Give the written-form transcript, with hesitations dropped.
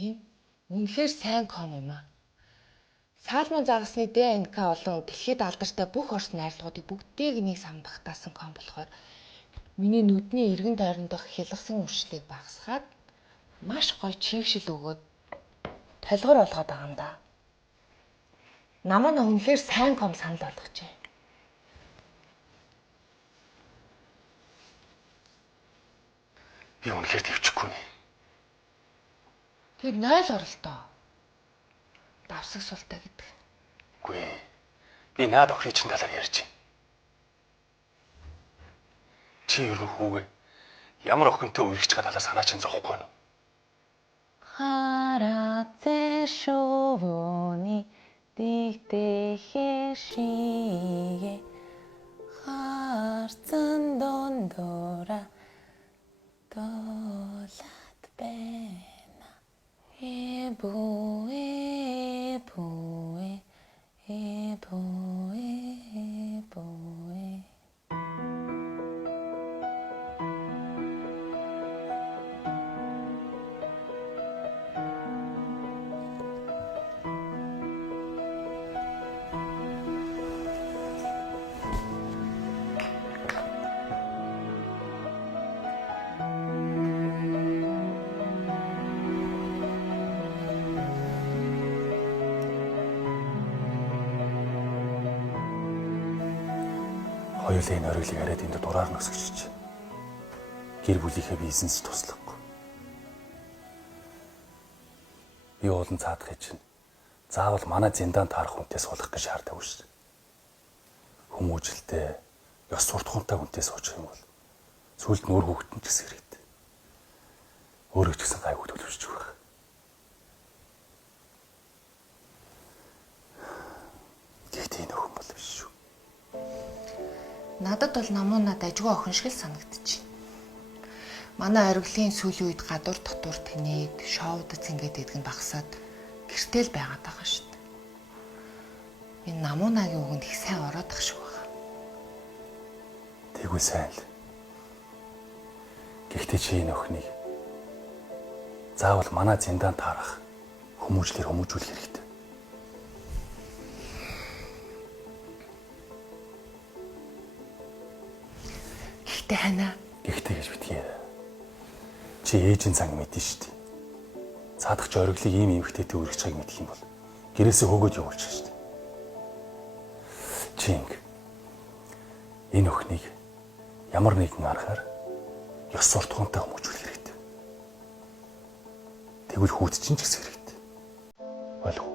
Тийм. Үнэхээр сайн ком юм аа. Саалман загасны ДНК болон дэлхийд алдартай бүх орс найрлагуудыг бүгдийг нэг самд багтаасан ком болохоор миний нүдний эргэн тойрон дох хялгасан өвчлөлийг багасгаад маш гоё чигшил өгөөд толгор болгоод байгаа юм да. Намаа үнэхээр сайн ком санал болгожээ. Би үнэхээр твчихгүй нэ. Тэр 0 оролтоо. Давсаг султай гэдэг. Үгүй. Би наад охины чинь талаар ярьж байна. Чи юу хүүгээ? Ямар охинтой үргэлж байгаа талаар санаа чинь зовхгүй нь. Хараце шовони дихтэхэшиге харцан дондора долат бэна эбуэ Хоёулаа энэ ориглыг яриад энд дураар нөсгөж. Гэр бүлийнхээ бизнес туслахгүй. Би уулан цаадахыг чинь заавал манай зиндаан таарах хүнтэй суулгах гэж шаардлагагүй шүү. Хүмүүжлтэй, ёс суртахуунтай хүнтэй суучих юм бол сүлд нөр хөвгтөн ч гэсэн хэрэгтэй. Өөрөө ч гэсэн гайгүй төлөвшөж байх. Гэхдээ энэ охин бол биш шүү. Надад бол намуунад ажгүй охин шиг л санагдчих. Манай ориглын сүүлийн үед гадуур дотуур тэнэг, шоудц ингээд идэгэн багсаад гэртэл байгаад байгаа шүү дээ. Энэ намуунагийн үгэнд их сайн ороод ах шиг байна. Тэгвэл сайн л. Гэхдээ чи энэ охиныг заавал манай зиндаан таарах хүмүүжлэр хүмүүжүүлэх хэрэгтэй. Хана. Гэхдээ гэж битгий. Чи ээжийн цанг мэдэн шүү дээ. Цаадах ч ориглыг ийм эмхтэйтэй үргэж байгааг мэдэх юм бол гэрээсээ хөөгөөд явуулчих шүү дээ. Чинг энэ охиныг ямар нэгэн аргаар ёс суртахуунтай хүмүүжүүлэх хэрэгтэй. Тэгвэл хүүд чинь ч гэсэн хэрэгтэй. Ойлгов.